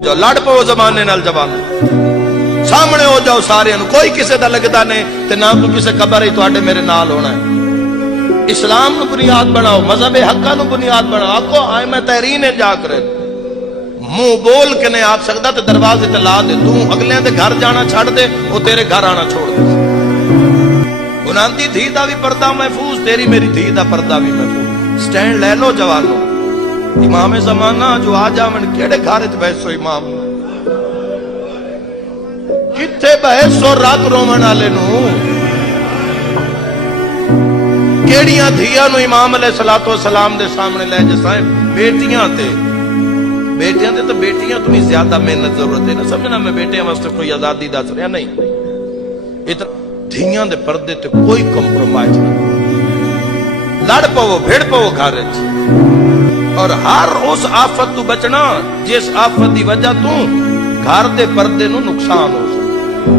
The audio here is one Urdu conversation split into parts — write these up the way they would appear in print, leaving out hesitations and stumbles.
جو لڑ پو زمانے نال جوان سامنے ہو جاؤ سارے کوئی کسے دا لگتا نہیں تے نہ کوئی کسے قبر ہی تواڈے میرے نال ہونا ہے۔ اسلام نو بنیاد بناؤ، مذہب حقا نو بنیاد بناؤ۔ آکو آئے میں تحرین جا کرے منہ بول کے نہیں آ سکتا تے دروازے تے لا دے، تو اگلے دے گھر جانا چھڑ دے، وہ تیرے گھر آنا چھوڑ دے۔ انہاں دی دھی دا بھی پردہ محفوظ، تیری میری دھی دا پردہ بھی محفوظ۔ سٹینڈ لے لو جوانوں، امام زمانہ جو آ جاون کیڑے گھر وچ بیسو امام کتھے بیسو رات رومن والے نو، کیڑیاں دھیاں نو امام علیہ الصلوۃ والسلام دے سامنے لے جسائیں بیٹیاں تے تو بیٹیاں تمہیں زیادہ محنت ضرورت ہے نا سمجھنا، میں بیٹیاں واسطے کوئی آزادی دس رہا نہیں، اتنا دھیاں دے پردے تے کوئی کمپرومائز نہیں، لڑ پو بھیڑ پو گھر وچ، اور ہر اس آفت تو بچنا جس آفت دی وجہ تو گھر دے پردے نو نقصان ہو سکتا،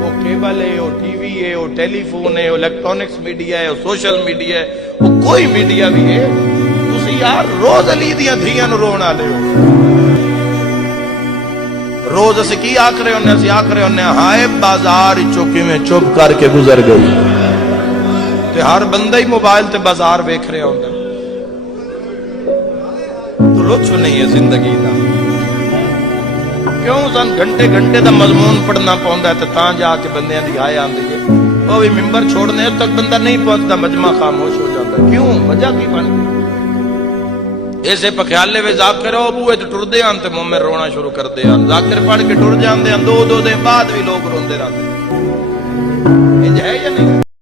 وہ کیبل ہے، وہ ٹی وی ہے، وہ ٹیلی فون ہے، وہ الیکٹرانکس میڈیا ہے، وہ سوشل میڈیا ہے، وہ کوئی میڈیا بھی ہے، تسی یار روز علی دیاں دھیاں نو رونا لے ہو، روز اسی کی آکھ رہے ہونے، اسی آکھ رہے ہونے ہائے بازار چوکی میں چپ کر کے گزر گئی، تے ہر بندہ ہی موبائل تے بازار ویکھ رہے ہوندے، تو لطف نہیں ہے زندگی دا، کیوں سن گھنٹے گھنٹے دا مضمون پڑھنا پوندا ہے تے تاں جا کے بندیاں دی آئے آندی ہے، وہ بھی ممبر چھوڑنے تک بندہ نہیں پہنچتا، مجمع خاموش ہو جاتا ہے، کیوں وجہ کی بن گئی؟ ایسے پکھیالے وے ذاکر ہو بوئے تے ٹر دے آن تے منہ میں رونا شروع کر دے آن، ذاکر پڑھ کے ٹر جاندے آن، دو دن بعد بھی لوگ روندے رہتے ہیں، یہ ہے یا نہیں؟